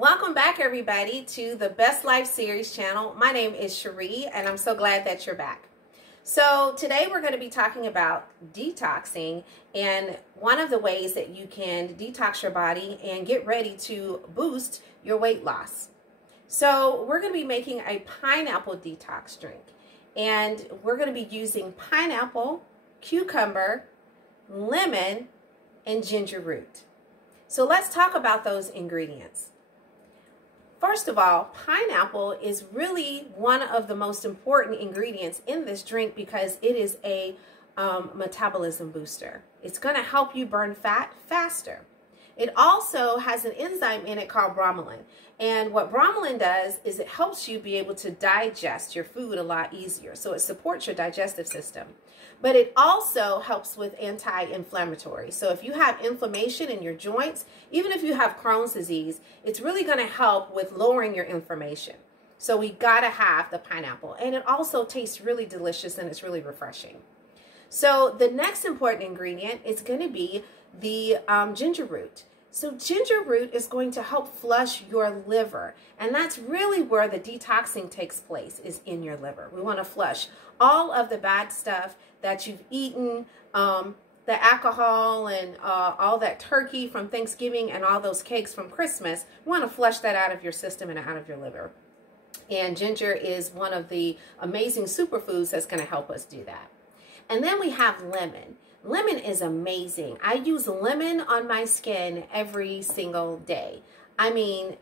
Welcome back, everybody, to the Best Life Series channel. My name is Cherie, and I'm so glad that you're back. So today we're going to be talking about detoxing and one of the ways that you can detox your body and get ready to boost your weight loss. So we're going to be making a pineapple detox drink, and we're going to be using pineapple, cucumber, lemon, and ginger root. So let's talk about those ingredients. First of all, pineapple is really one of the most important ingredients in this drink because it is a metabolism booster. It's going to help you burn fat faster. It also has an enzyme in it called bromelain. And what bromelain does is it helps you be able to digest your food a lot easier. So it supports your digestive system. But it also helps with anti-inflammatory. So if you have inflammation in your joints, even if you have Crohn's disease, it's really going to help with lowering your inflammation. So we got to have the pineapple. And it also tastes really delicious and it's really refreshing. So the next important ingredient is going to be the ginger root. So ginger root is going to help flush your liver, and that's really where the detoxing takes place, is in your liver. We want to flush all of the bad stuff that you've eaten, the alcohol and all that turkey from Thanksgiving and all those cakes from Christmas. We want to flush that out of your system and out of your liver. And ginger is one of the amazing superfoods that's going to help us do that. And then we have lemon. Lemon is amazing. I use lemon on my skin every single day. I mean,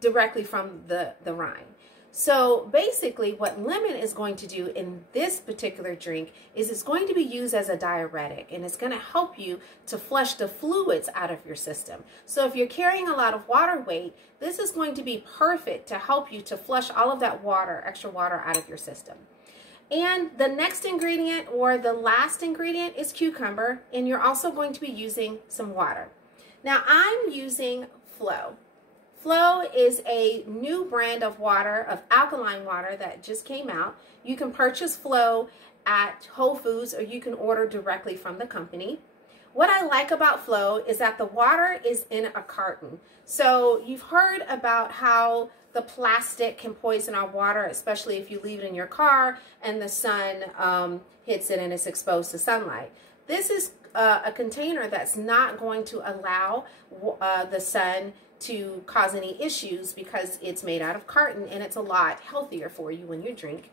directly from the rind. So basically what lemon is going to do in this particular drink is it's going to be used as a diuretic, and it's going to help you to flush the fluids out of your system. So if you're carrying a lot of water weight, this is going to be perfect to help you to flush all of that water, extra water, out of your system. And the next ingredient, or the last ingredient, is cucumber, and you're also going to be using some water. Now I'm using Flow. Flow is a new brand of water, of alkaline water that just came out. You can purchase Flow at Whole Foods, or you can order directly from the company. What I like about Flow is that the water is in a carton. So you've heard about how the plastic can poison our water, especially if you leave it in your car and the sun hits it and it's exposed to sunlight. This is a container that's not going to allow the sun to cause any issues because it's made out of carton, and it's a lot healthier for you when you drink.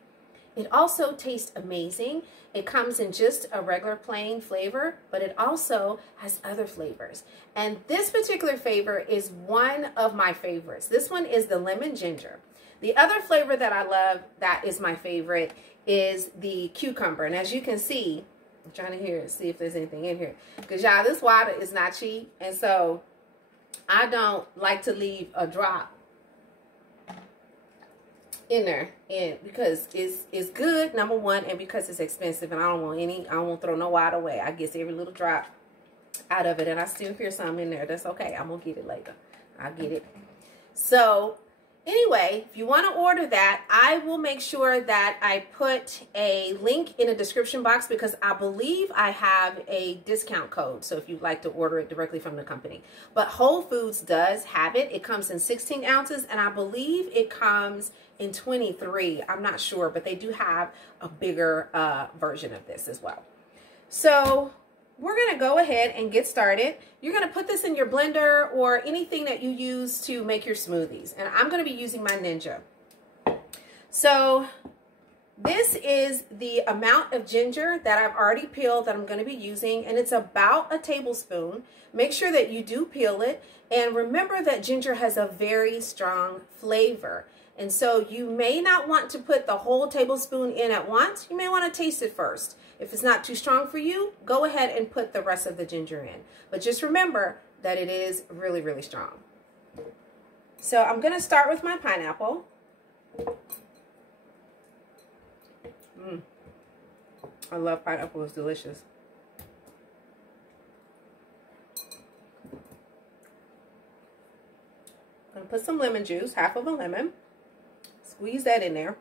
It also tastes amazing. It comes in just a regular plain flavor, but it also has other flavors. And this particular flavor is one of my favorites. This one is the lemon ginger. The other flavor that I love, that is my favorite, is the cucumber. And as you can see, I'm trying to see if there's anything in here. Because y'all, this water is not cheap. And so I don't like to leave a drop in there, and because it's good, number one, and because it's expensive, and I don't want to throw no water away. I get every little drop out of it, and I still hear some in there. That's okay. I'm gonna get it later. I'll get it. So anyway, if you want to order that, I will make sure that I put a link in the description box, because I believe I have a discount code. So if you'd like to order it directly from the company. But Whole Foods does have it. It comes in 16 ounces, and I believe it comes in 23. I'm not sure, but they do have a bigger version of this as well. So we're going to go ahead and get started. You're going to put this in your blender or anything that you use to make your smoothies. And I'm going to be using my Ninja. So this is the amount of ginger that I've already peeled that I'm going to be using, and it's about a tablespoon. Make sure that you do peel it, and remember that ginger has a very strong flavor. And so you may not want to put the whole tablespoon in at once. You may want to taste it first. If it's not too strong for you, go ahead and put the rest of the ginger in. But just remember that it is really, really strong. So I'm going to start with my pineapple. I love pineapple. It's delicious. I'm going to put some lemon juice, half of a lemon. Squeeze that in there.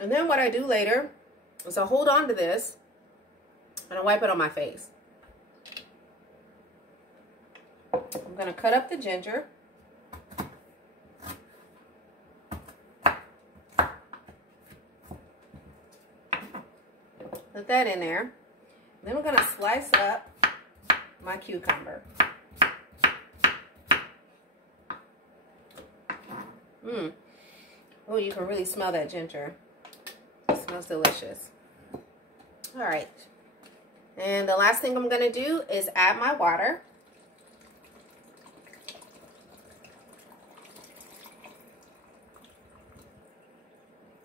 And then what I do later So hold on to this. I'm gonna wipe it on my face. I'm gonna cut up the ginger. Put that in there. Then we're gonna slice up my cucumber. Oh, you can really smell that ginger. It smells delicious. All right. And the last thing I'm gonna do is add my water.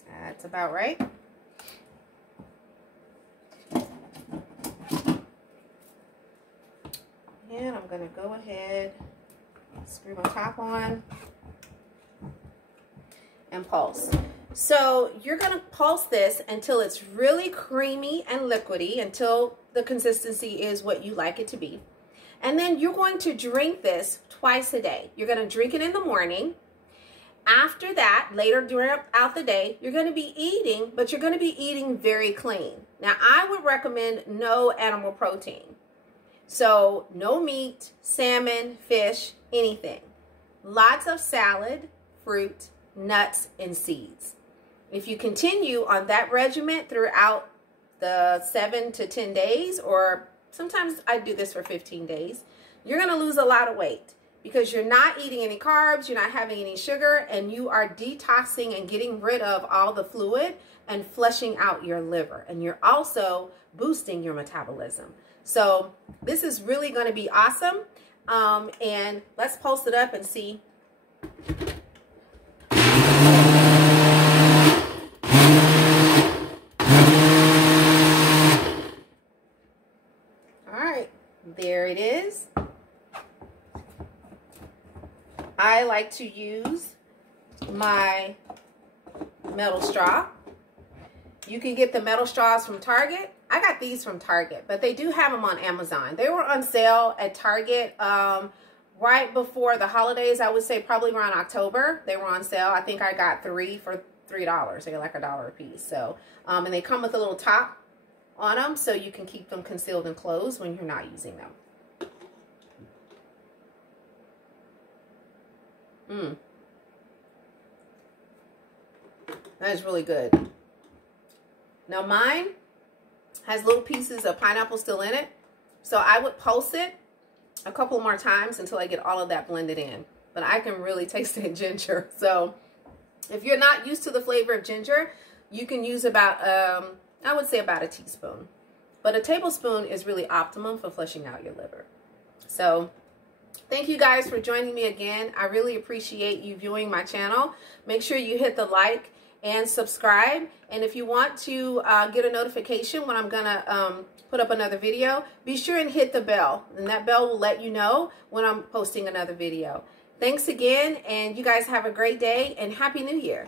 That's about right. And I'm going to go ahead, screw my top on, and pulse. So you're going to pulse this until it's really creamy and liquidy, until the consistency is what you like it to be. And then you're going to drink this twice a day. You're going to drink it in the morning. After that, later throughout the day, you're going to be eating, but you're going to be eating very clean. Now, I would recommend no animal protein. So no meat, salmon, fish, anything. Lots of salad, fruit, nuts, and seeds. If you continue on that regimen throughout the 7 to 10 days, or sometimes I do this for 15 days, you're going to lose a lot of weight because you're not eating any carbs, you're not having any sugar, and you are detoxing and getting rid of all the fluid and flushing out your liver. And you're also boosting your metabolism. So this is really going to be awesome. And let's pulse it up and see. All right, there it is. I like to use my metal straw. You can get the metal straws from Target. I got these from Target, but they do have them on Amazon. They were on sale at Target right before the holidays. I would say probably around October. They were on sale. I think I got 3 for $3. They get like $1 a piece. So, and they come with a little top on them, so you can keep them concealed and closed when you're not using them. That is really good. Now mine has little pieces of pineapple still in it, so I would pulse it a couple more times until I get all of that blended in. But I can really taste that ginger. So if you're not used to the flavor of ginger, you can use about, I would say about a teaspoon. But a tablespoon is really optimum for flushing out your liver. So thank you guys for joining me again. I really appreciate you viewing my channel. Make sure you hit the like and subscribe. And if you want to get a notification when I'm gonna put up another video, be sure and hit the bell, and that bell will let you know when I'm posting another video. Thanks again, and you guys have a great day, and Happy New Year.